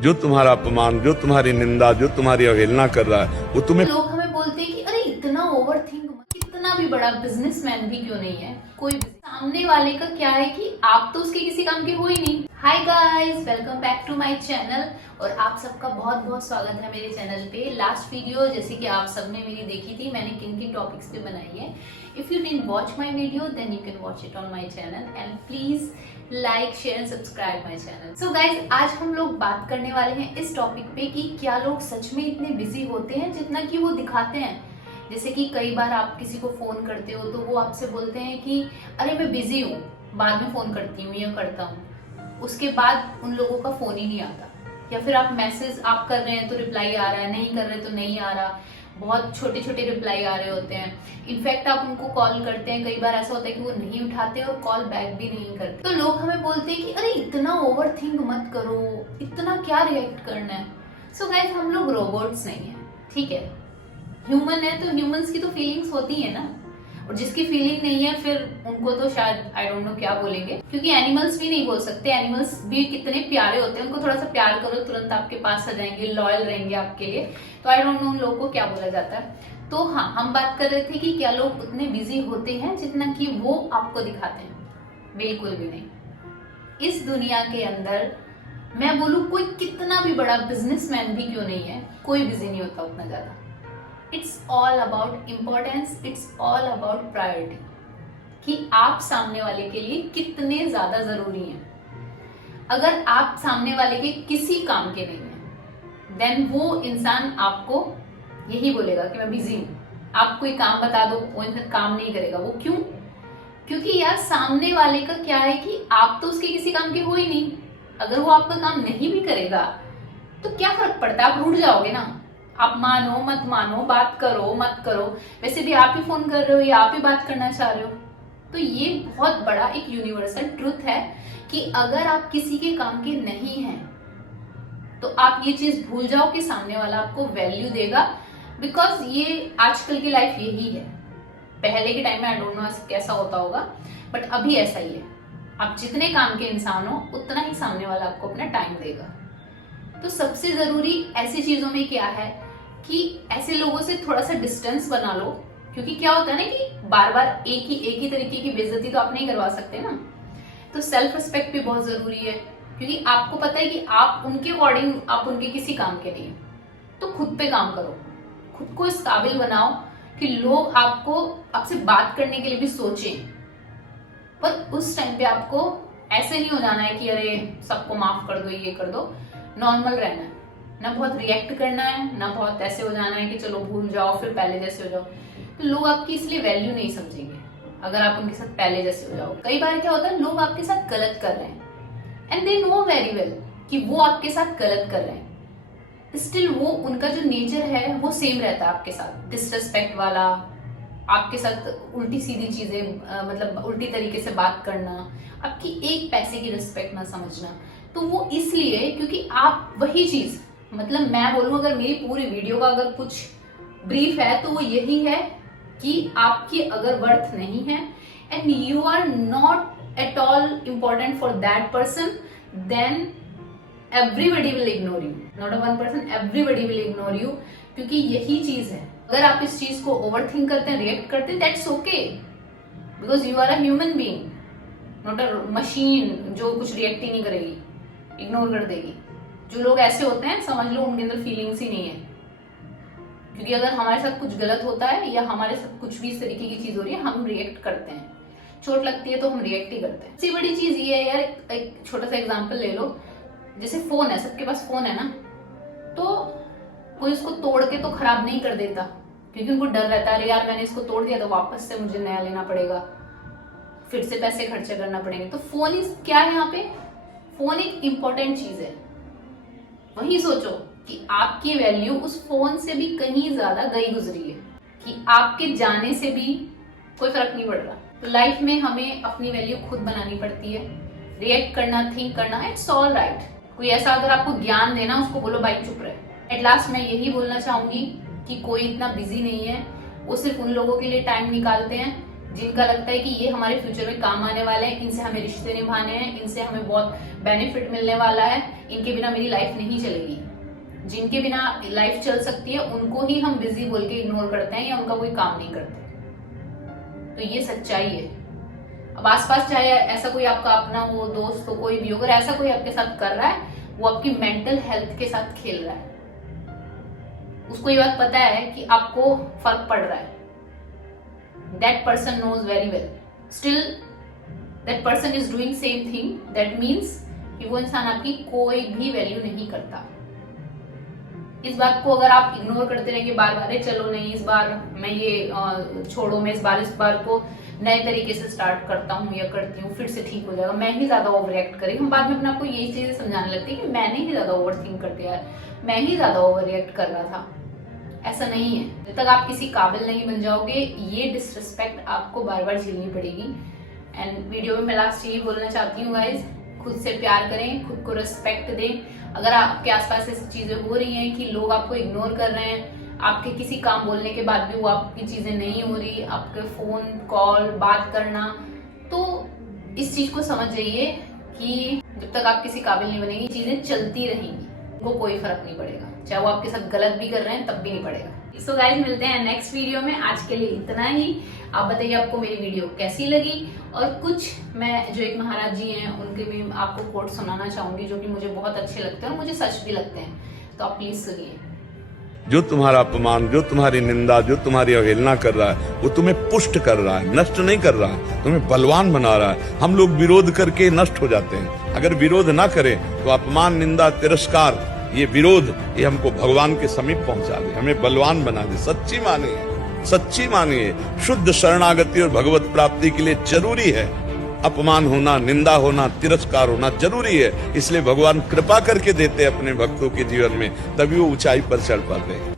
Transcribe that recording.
जो तुम्हारा अपमान, जो तुम्हारी निंदा, जो तुम्हारी अवहेलना कर रहा है, वो तुम्हें लोग हमें बोलते हैं कि अरे इतना ओवर थिंक मत, कितना भी बड़ा बिजनेसमैन भी क्यों नहीं है, कोई सामने वाले का क्या है कि आप तो उसके किसी काम के हो ही नहीं। Hi guys, welcome back to my channel और आप सबका बहुत बहुत स्वागत है मेरे चैनल पे। लास्ट वीडियो जैसे कि आप सबने मेरी देखी थी, मैंने किन किन टॉपिक्स पे बनाई है। If you didn't watch my video then you can watch it on my channel and please like share subscribe my channel. So guys, आज हम लोग बात करने वाले हैं इस टॉपिक पे कि क्या लोग सच में इतने बिजी होते हैं जितना कि वो दिखाते हैं। जैसे कि कई बार आप किसी को फोन करते हो तो वो आपसे बोलते हैं कि अरे मैं बिजी हूँ, बाद में फोन करती हूँ या करता हूँ। उसके बाद उन लोगों का फोन ही नहीं आता, या फिर आप मैसेज आप कर रहे हैं तो रिप्लाई आ रहा है, नहीं कर रहे तो नहीं आ रहा। बहुत छोटे छोटे रिप्लाई आ रहे होते हैं। इनफैक्ट आप उनको कॉल करते हैं, कई बार ऐसा होता है कि वो नहीं उठाते और कॉल बैक भी नहीं करते। तो लोग हमें बोलते हैं कि अरे इतना ओवर थिंक मत करो, इतना क्या रिएक्ट करना है। सो गाइस, हम लोग रोबोट्स नहीं है, ठीक है। ह्यूमन है तो ह्यूमंस की तो फीलिंग्स होती है ना, और जिसकी फीलिंग नहीं है फिर उनको तो शायद आई डोंट नो क्या बोलेंगे, क्योंकि एनिमल्स भी नहीं बोल सकते। एनिमल्स भी कितने प्यारे होते हैं, उनको थोड़ा सा प्यार करो तुरंत आपके पास आ जाएंगे, लॉयल रहेंगे आपके लिए। तो आई डोंट नो उन लोगों को क्या बोला जाता है। तो हाँ, हम बात कर रहे थे कि क्या लोग उतने बिजी होते हैं जितना कि वो आपको दिखाते हैं। बिल्कुल भी नहीं। इस दुनिया के अंदर मैं बोलूं, कोई कितना भी बड़ा बिजनेसमैन भी क्यों नहीं है, कोई बिजी नहीं होता उतना ज्यादा। It's all about importance, it's all about priority, कि आप सामने वाले के लिए कितने ज्यादा जरूरी हैं। अगर आप सामने वाले के किसी काम के नहीं हैं, देन वो इंसान आपको यही बोलेगा कि मैं बिजी हूं। आप कोई काम बता दो, वो इंसान काम नहीं करेगा। वो क्यों? क्योंकि यार सामने वाले का क्या है कि आप तो उसके किसी काम के हो ही नहीं। अगर वो आपका काम नहीं भी करेगा तो क्या फर्क पड़ता है, आप रूठ जाओगे ना। आप मानो मत मानो, बात करो मत करो, वैसे भी आप ही फोन कर रहे हो या आप ही बात करना चाह रहे हो। तो ये बहुत बड़ा एक यूनिवर्सल ट्रुथ है कि अगर आप किसी के काम के नहीं हैं तो आप ये चीज भूल जाओ कि सामने वाला आपको वैल्यू देगा। बिकॉज ये आजकल की लाइफ यही है। पहले के टाइम में आई डोंट नो कैसा होता होगा, बट अभी ऐसा ही है। आप जितने काम के इंसान हो उतना ही सामने वाला आपको अपना टाइम देगा। तो सबसे जरूरी ऐसी चीजों में क्या है कि ऐसे लोगों से थोड़ा सा डिस्टेंस बना लो। क्योंकि क्या होता है ना कि बार बार एक ही तरीके की बेइज्जती तो आप नहीं करवा सकते ना। तो सेल्फ रिस्पेक्ट भी बहुत जरूरी है, क्योंकि आपको पता है कि आप उनके अकॉर्डिंग, आप उनके किसी काम के नहीं। तो खुद पे काम करो, खुद को इस काबिल बनाओ कि लोग आपसे बात करने के लिए भी सोचें। पर उस टाइम पे आपको ऐसे नहीं हो जाना है कि अरे सबको माफ कर दो, ये कर दो। नॉर्मल रहना है, ना बहुत रिएक्ट करना है, ना बहुत ऐसे हो जाना है कि चलो भूल जाओ फिर पहले जैसे हो जाओ। तो लोग आपकी इसलिए वैल्यू नहीं समझेंगे अगर आप उनके साथ पहले जैसे हो जाओ। कई बार क्या होता है, लोग आपके साथ गलत कर रहे हैं and they know very well कि वो आपके साथ गलत कर रहे हैं। स्टिल वो, उनका जो नेचर है वो सेम रहता है आपके साथ, डिसरिस्पेक्ट वाला, आपके साथ उल्टी सीधी चीजें, मतलब उल्टी तरीके से बात करना, आपकी एक पैसे की रिस्पेक्ट ना समझना। तो वो इसलिए क्योंकि आप वही चीज, मतलब मैं बोलूं अगर मेरी पूरी वीडियो का अगर कुछ ब्रीफ है तो वो यही है कि आपकी अगर वर्थ नहीं है and you are not at all important for that person, then everybody will ignore you. Not a one person, everybody will ignore you. क्योंकि यही चीज है। अगर आप इस चीज को ओवरथिंक करते हैं, रिएक्ट करते हैं, that's okay, because you are a human being, not a machine जो कुछ रिएक्ट ही नहीं करेगी, इग्नोर कर देगी। जो लोग ऐसे होते हैं समझ लो उनके अंदर फीलिंग्स ही नहीं है। क्योंकि अगर हमारे साथ कुछ गलत होता है या हमारे साथ कुछ भी इस तरीके की चीज हो रही है, हम रिएक्ट करते हैं। चोट लगती है तो हम रिएक्ट ही करते हैं। सबसे बड़ी चीज ये है यार, एक छोटा सा एग्जांपल ले लो। जैसे फोन है, सबके पास फोन है ना, तो कोई उसको तोड़ के तो खराब नहीं कर देता, क्योंकि उनको डर रहता है अरे यार मैंने इसको तोड़ दिया तो वापस से मुझे नया लेना पड़ेगा, फिर से पैसे खर्चे करना पड़ेंगे। तो फोन इज क्या है यहाँ पे, फोन एक इंपॉर्टेंट चीज है। वही सोचो कि आपकी वैल्यू उस फोन से भी कहीं ज्यादा गई गुजरी है, कि आपके जाने से भी कोई फर्क नहीं पड़ रहा। तो लाइफ में हमें अपनी वैल्यू खुद बनानी पड़ती है। रिएक्ट करना, थिंक करना, इट्स ऑल राइट। कोई ऐसा अगर आपको ज्ञान देना, उसको बोलो भाई चुप रहे। एट लास्ट मैं यही बोलना चाहूंगी कि कोई इतना बिजी नहीं है, वो सिर्फ उन लोगों के लिए टाइम निकालते हैं जिनका लगता है कि ये हमारे फ्यूचर में काम आने वाले हैं, इनसे हमें रिश्ते निभाने हैं, इनसे हमें बहुत बेनिफिट मिलने वाला है, इनके बिना मेरी लाइफ नहीं चलेगी, जिनके बिना लाइफ चल सकती है उनको ही हम बिजी बोल के इग्नोर करते हैं या उनका कोई काम नहीं करते। तो ये सच्चाई है। अब आसपास चाहे ऐसा कोई आपका अपना वो दोस्त हो, कोई भी, अगर ऐसा कोई आपके साथ कर रहा है, वो आपकी मेंटल हेल्थ के साथ खेल रहा है। उसको ये बात पता है कि आपको फर्क पड़ रहा है। That person knows very well. Still, that person is doing same thing. That means कि वो इंसान आपकी कोई भी वैल्यू नहीं करता। इस बात को अगर आप इग्नोर करते रहेंगे बार बार, चलो नहीं इस बार मैं ये छोड़ो, मैं इस बार को नए तरीके से स्टार्ट करता हूँ या करती हूँ, फिर से ठीक हो जाएगा, मैं ही ज्यादा ओवर रिएक्ट करें। हम बाद में अपने आपको यही चीजें समझाने लगते हैं कि मैंने ही ज्यादा ओवर थिंक कर दिया, मैं ही ज्यादा ओवर रिएक्ट कर रहा था। ऐसा नहीं है। जब तक आप किसी काबिल नहीं बन जाओगे, ये डिसरिस्पेक्ट आपको बार बार झेलनी पड़ेगी। एंड वीडियो में मैं लास्ट यही बोलना चाहती हूँ गाइज, खुद से प्यार करें, खुद को रिस्पेक्ट दें। अगर आपके आसपास ऐसी चीजें हो रही हैं कि लोग आपको इग्नोर कर रहे हैं, आपके किसी काम बोलने के बाद भी वो आपकी चीजें नहीं हो रही, आपके फोन कॉल बात करना, तो इस चीज को समझ जाइए कि जब तक आप किसी काबिल नहीं बनेंगी, चीजें चलती रहेंगी, उनको कोई फर्क नहीं पड़ेगा। चाहे वो आपके साथ गलत भी कर रहे हैं तब भी नहीं पड़ेगा। सो गाइस, मिलते हैं नेक्स्ट वीडियो में। आज के लिए इतना ही। आप बताइए आपको मेरी वीडियो कैसी लगी, और कुछ मैं जो एक महाराज जी हैं उनके भी आपको कोट सुनाना चाहूंगी जो कि मुझे बहुत अच्छे लगते हैं और मुझे सच भी लगते हैं, तो आप प्लीज सुनिए। जो तुम्हारा अपमान, जो तुम्हारी निंदा, जो तुम्हारी अवहेलना कर रहा है, वो तुम्हें पुष्ट कर रहा है, नष्ट नहीं कर रहा है, तुम्हें बलवान बना रहा है। हम लोग विरोध करके नष्ट हो जाते हैं। अगर विरोध ना करें तो अपमान, निंदा, तिरस्कार, ये विरोध, ये हमको भगवान के समीप पहुंचा दे, हमें बलवान बना दे। सच्ची मानिए, सच्ची मानिए। शुद्ध शरणागति और भगवत प्राप्ति के लिए जरूरी है अपमान होना, निंदा होना, तिरस्कार होना जरूरी है। इसलिए भगवान कृपा करके देते अपने भक्तों के जीवन में, तभी वो ऊंचाई पर चढ़ पाते हैं।